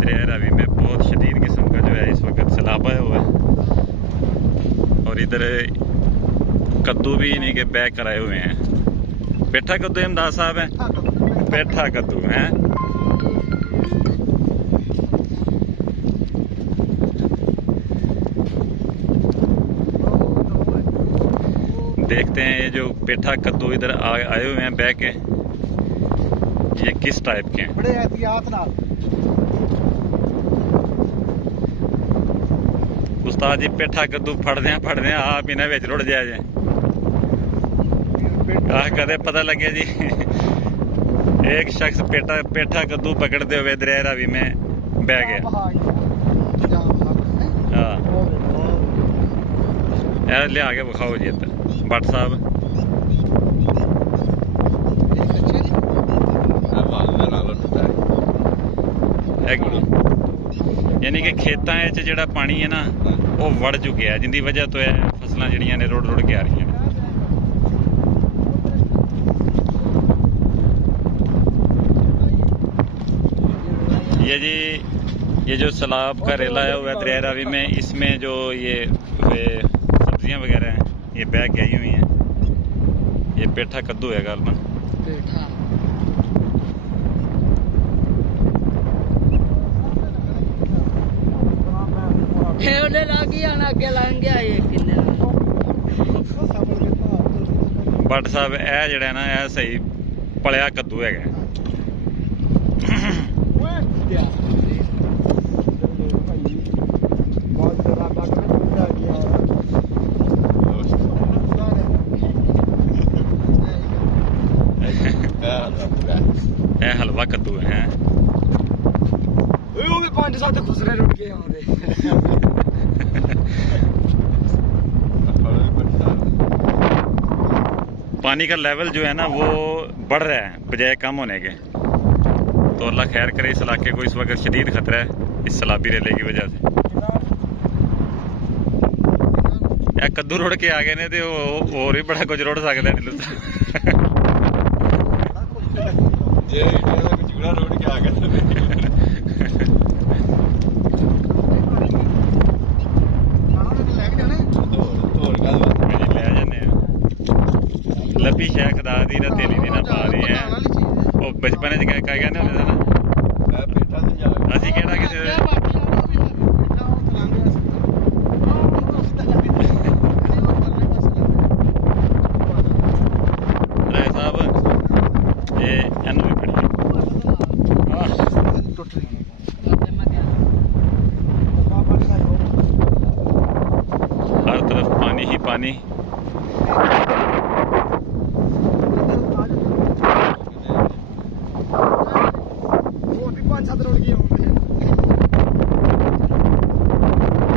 दरिया रावी में बहुत शदीद किस्म का जो है इस वक्त सैलाब आया हुआ है। और इधर कद्दू भी इन्हीं के बैग कराए हुए हैं। पेठा कद्दू इमदाद साहब है, पेठा कद्दू है। देखते हैं ये जो पेठा कद्दू इधर आए हुए हैं बैग के, ये किस टाइप के हैं। बड़े एहतियात नाल उस्ताद जी पेठा कद्दू फड़दे आप इन्हें विच रुड़ जाए जे कदे पता लगे जी एक शख्स पेठा कद्दू पकड़ते हुए दरिया रावी में बह गया। हाँ लिया के विखाओ जी इधर भट्ट साहब। यानी कि खेतों जो पानी है ना वो वड़ चुके हैं, जिंदी वजह तो है फसलां जिहड़ियां ने रुड़ रुड़ के आ रही हैं। ये जी ये जो सैलाब का रेला आया हुआ है दरिया रावी में, इसमें जो ये सब्जियां वगैरह हैं ये बैग गई हुई हैं। ये पेठा कद्दू है गालमन। भट्ट साहब यह जड़ा ना यह सही पलिया कद्दू है। यह हलवा कद्दू है। पानी का लेवल जो है ना वो बढ़ रहा है बजाय कम होने के। तो अल्लाह खैर करे, इस इलाके को इस वक्त शदीद खतरा है इस सैलाबी रेले की वजह से। या कद्दू रुड़ के आ गए ने तो और भी बड़ा कुछ रुड़ सकता है। रुड़ के आ गए लब्बी शेख दादी ना तेली दी ना पा रही है। वो बचपन च क्या कहने होंदे थे ना असीं केड़ा किसे राय साहब ये एनू भी पड़ी हर तरफ पानी ही पानी। छत रुड़ गई।